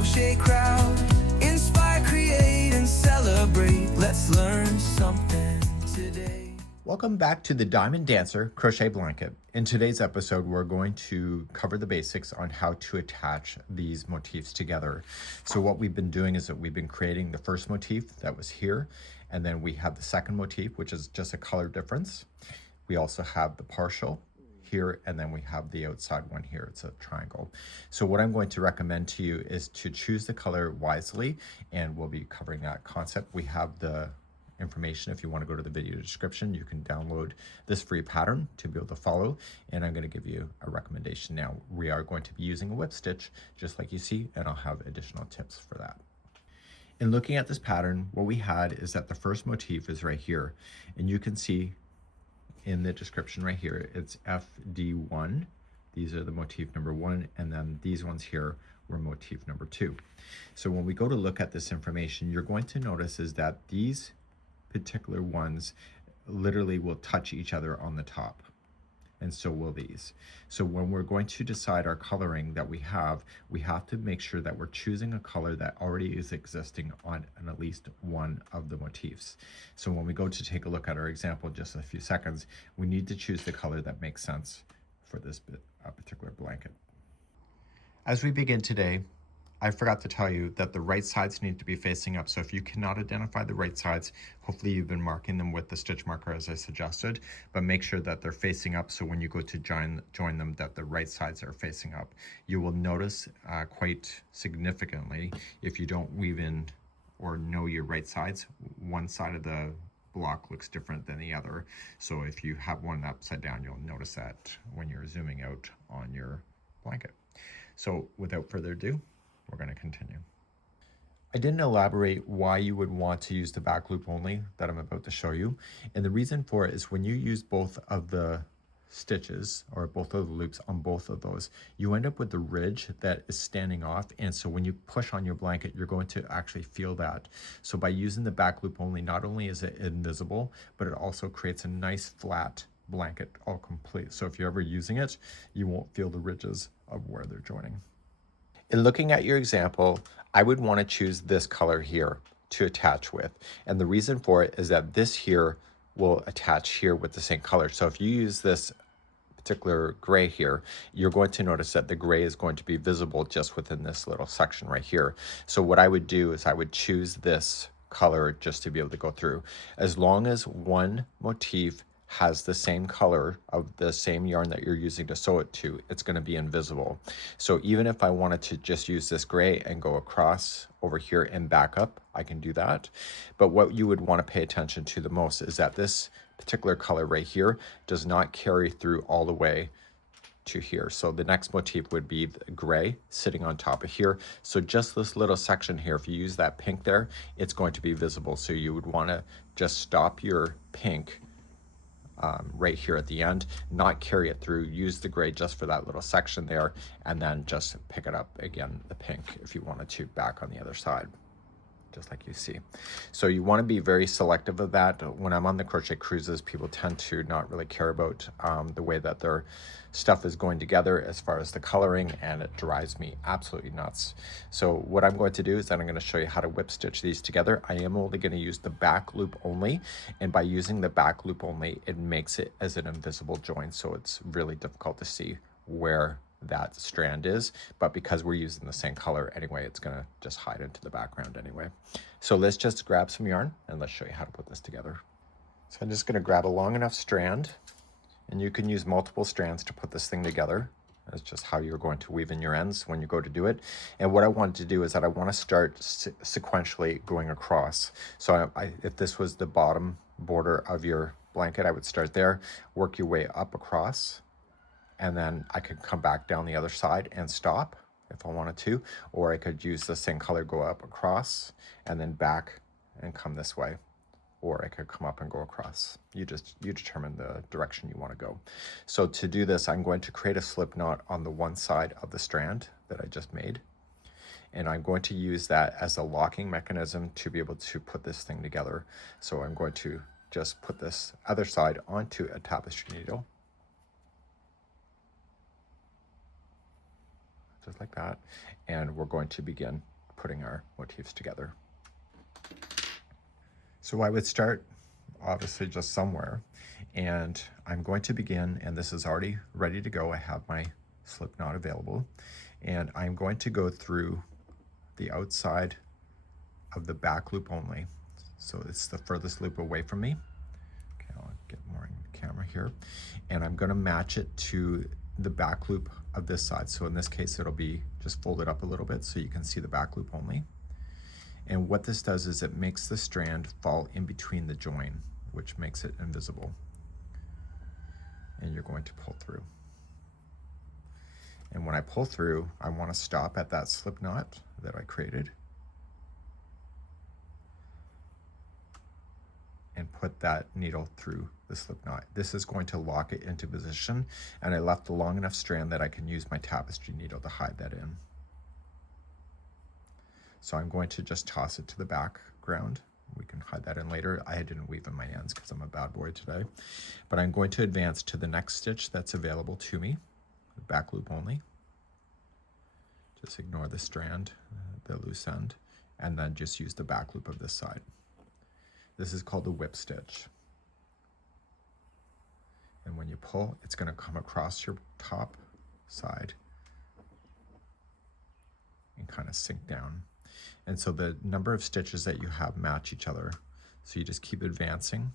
crochet crowd. Inspire, create, and celebrate. Let's learn something today. Welcome back to the Diamond Dancer Crochet Blanket. In today's episode, we're going to cover the basics on how to attach these motifs together. So what we've been doing is that we've been creating the first motif that was here, and then we have the second motif, which is just a color difference. We also have the partial here, and then we have the outside one here. It's a triangle. So what I'm going to recommend to you is to choose the color wisely, and we'll be covering that concept. We have the information. If you want to go to the video description, you can download this free pattern to be able to follow, and I'm going to give you a recommendation now. We are going to be using a whip stitch just like you see, and I'll have additional tips for that. In looking at this pattern, what we had is that the first motif is right here, and you can see in the description right here, it's FD1. These are the motif number 1, and then these ones here were motif number 2. So when we go to look at this information, you're going to notice is that these particular ones literally will touch each other on the top, and so will these. So when we're going to decide our coloring that we have to make sure that we're choosing a color that already is existing on at least one of the motifs. So when we go to take a look at our example in just a few seconds, we need to choose the color that makes sense for this particular blanket. As we begin today, I forgot to tell you that the right sides need to be facing up. So if you cannot identify the right sides, hopefully you've been marking them with the stitch marker as I suggested, but make sure that they're facing up, so when you go to join them, that the right sides are facing up. You will notice quite significantly, if you don't weave in or know your right sides, one side of the block looks different than the other. So if you have one upside down, you'll notice that when you're zooming out on your blanket. So without further ado, we're going to continue. I didn't elaborate why you would want to use the back loop only that I'm about to show you. And the reason for it is when you use both of the stitches or both of the loops on both of those, you end up with the ridge that is standing off. And so when you push on your blanket, you're going to actually feel that. So by using the back loop only, not only is it invisible, but it also creates a nice flat blanket all complete. So if you're ever using it, you won't feel the ridges of where they're joining. In looking at your example, I would want to choose this color here to attach with. And the reason for it is that this here will attach here with the same color. So if you use this particular gray here, you're going to notice that the gray is going to be visible just within this little section right here. So what I would do is I would choose this color just to be able to go through. As long as one motif has the same color of the same yarn that you're using to sew it to, it's going to be invisible. So even if I wanted to just use this gray and go across over here and back up, I can do that. But what you would want to pay attention to the most is that this particular color right here does not carry through all the way to here. So the next motif would be the gray sitting on top of here. So just this little section here, if you use that pink there, it's going to be visible. So you would want to just stop your pink right here at the end, not carry it through, use the gray just for that little section there, and then just pick it up again, the pink, if you wanted to, back on the other side, just like you see. So you want to be very selective of that. When I'm on the crochet cruises, people tend to not really care about the way that their stuff is going together as far as the coloring, and it drives me absolutely nuts. So what I'm going to do is that I'm going to show you how to whip stitch these together. I am only going to use the back loop only, and by using the back loop only, it makes it as an invisible join, so it's really difficult to see where that strand is, but because we're using the same color anyway, it's going to just hide into the background anyway. So let's just grab some yarn and let's show you how to put this together. So I'm just going to grab a long enough strand, and you can use multiple strands to put this thing together. That's just how you're going to weave in your ends when you go to do it. And what I want to do is that I want to start sequentially going across. So if this was the bottom border of your blanket, I would start there, work your way up across, and then I could come back down the other side and stop if I wanted to, or I could use the same color, go up across, and then back and come this way, or I could come up and go across. You determine the direction you want to go. So to do this, I'm going to create a slip knot on the one side of the strand that I just made, and I'm going to use that as a locking mechanism to be able to put this thing together. So I'm going to just put this other side onto a tapestry needle, just like that, and we're going to begin putting our motifs together. So I would start obviously just somewhere, and I'm going to begin, and this is already ready to go. I have my slip knot available, and I'm going to go through the outside of the back loop only. So it's the furthest loop away from me. Okay, I'll get more in the camera here. And I'm gonna match it to the back loop of this side. So in this case, it'll be just folded up a little bit so you can see the back loop only. And what this does is it makes the strand fall in between the join, which makes it invisible. And you're going to pull through. And when I pull through, I want to stop at that slip knot that I created and put that needle through the slip knot. This is going to lock it into position, and I left a long enough strand that I can use my tapestry needle to hide that in. So I'm going to just toss it to the background. We can hide that in later. I didn't weave in my ends because I'm a bad boy today. But I'm going to advance to the next stitch that's available to me, the back loop only. Just ignore the strand, the loose end, and then just use the back loop of this side. This is called the whip stitch. And when you pull, it's going to come across your top side and kind of sink down. And so the number of stitches that you have match each other. So you just keep advancing.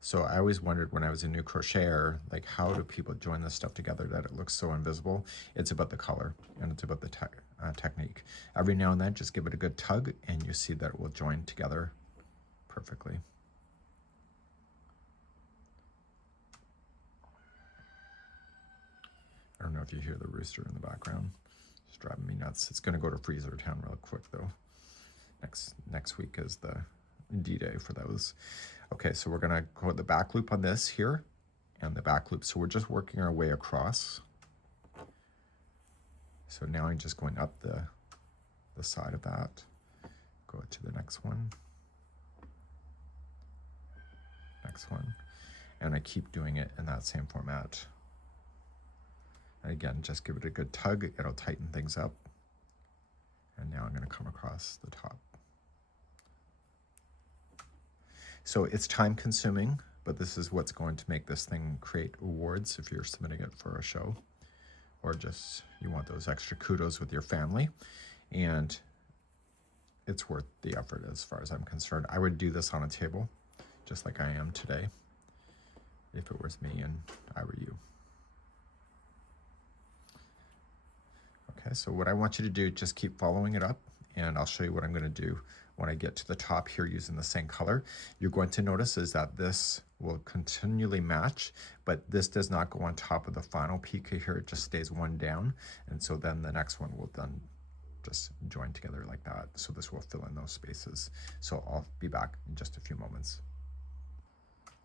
So I always wondered when I was a new crocheter, like, how do people join this stuff together that it looks so invisible? It's about the color, and it's about the technique. Every now and then, just give it a good tug, and you see that it will join together perfectly. I don't know if you hear the rooster in the background. It's driving me nuts. It's going to go to freezer town real quick, though. Next week is the D-Day for those. Okay, so we're gonna go with the back loop on this here and the back loop. So we're just working our way across. So now I'm just going up the side of that. Go to the next one. Next one. And I keep doing it in that same format. And again, just give it a good tug. It'll tighten things up. And now I'm gonna come across the top. So it's time consuming, but this is what's going to make this thing create awards if you're submitting it for a show, or just you want those extra kudos with your family. And it's worth the effort as far as I'm concerned. I would do this on a table, just like I am today, if it was me and I were you. Okay, so what I want you to do, just keep following it up, and I'll show you what I'm going to do when I get to the top here using the same color. You're going to notice is that this will continually match, but this does not go on top of the final peak here. It just stays one down. And so then the next one will then just join together like that. So this will fill in those spaces. So I'll be back in just a few moments.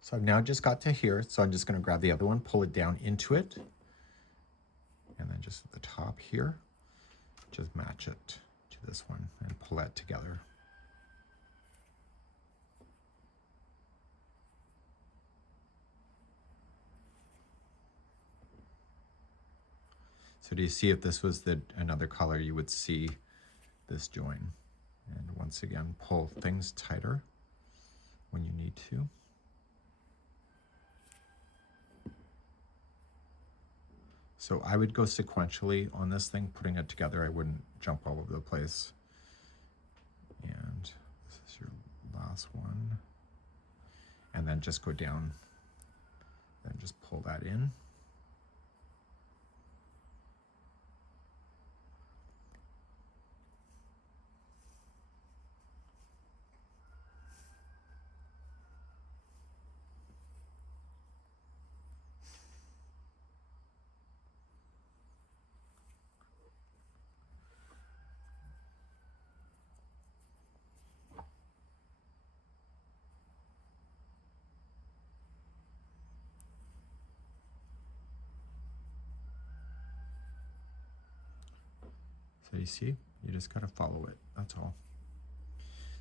So I've now just got to here. So I'm just going to grab the other one, pull it down into it. And then just at the top here, just match it to this one and pull that together. So do you see if this was another color, you would see this join. And once again, pull things tighter when you need to. So I would go sequentially on this thing, putting it together. I wouldn't jump all over the place. And this is your last one. And then just go down and just pull that in. So you see, you just gotta follow it, that's all.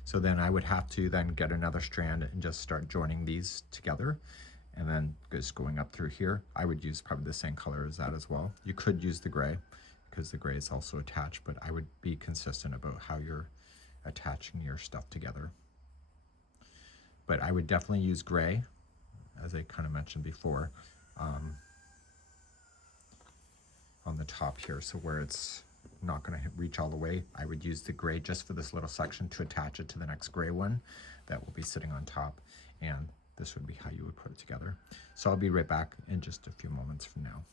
So then I would have to then get another strand and just start joining these together. and then just going up through here. I would use probably the same color as that as well. You could use the gray because the gray is also attached, but I would be consistent about how you're attaching your stuff together. But I would definitely use gray, as I kind of mentioned before, on the top here. So where it's not going to reach all the way, I would use the gray just for this little section to attach it to the next gray one that will be sitting on top. And this would be how you would put it together. So I'll be right back in just a few moments from now.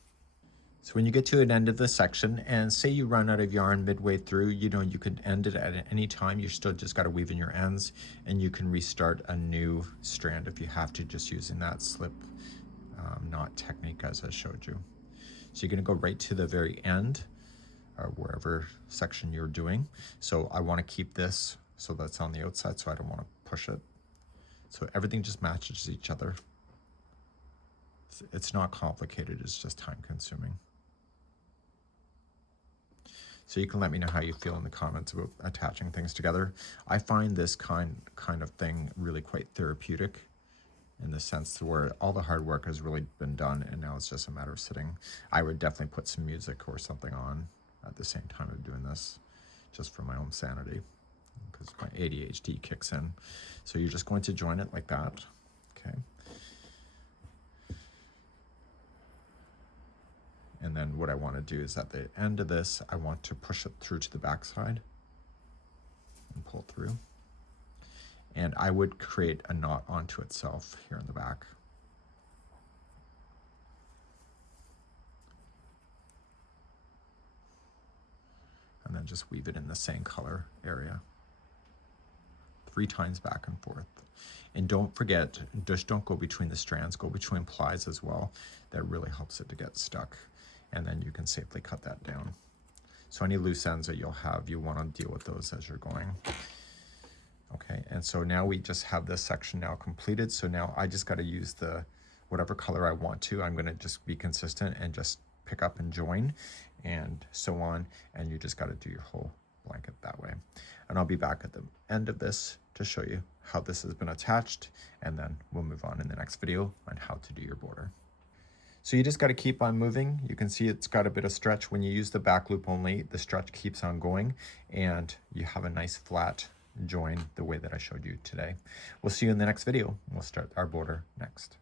So when you get to an end of the section and say you run out of yarn midway through, you know, you can end it at any time. You still just got to weave in your ends, and you can restart a new strand if you have to, just using that slip knot technique as I showed you. So you're going to go right to the very end or wherever section you're doing. So I want to keep this so that's on the outside, so I don't want to push it. So everything just matches each other. It's not complicated, it's just time consuming. So you can let me know how you feel in the comments about attaching things together. I find this kind of thing really quite therapeutic, in the sense where all the hard work has really been done and now it's just a matter of sitting. I would definitely put some music or something on at the same time of doing this, just for my own sanity, because my ADHD kicks in. So you're just going to join it like that, okay? And then what I want to do is at the end of this, I want to push it through to the back side and pull through. And I would create a knot onto itself here in the back. And then just weave it in the same color area 3 times back and forth. And don't forget, just don't go between the strands, go between plies as well. That really helps it to get stuck. And then you can safely cut that down. So any loose ends that you'll have, you want to deal with those as you're going. Okay, and so now we just have this section now completed. So now I just got to use the whatever color I want to. I'm going to just be consistent and just pick up and join and so on. And you just got to do your whole blanket that way. And I'll be back at the end of this to show you how this has been attached. And then we'll move on in the next video on how to do your border. So you just got to keep on moving. You can see it's got a bit of stretch. When you use the back loop only, the stretch keeps on going and you have a nice flat join the way that I showed you today. We'll see you in the next video. We'll start our border next.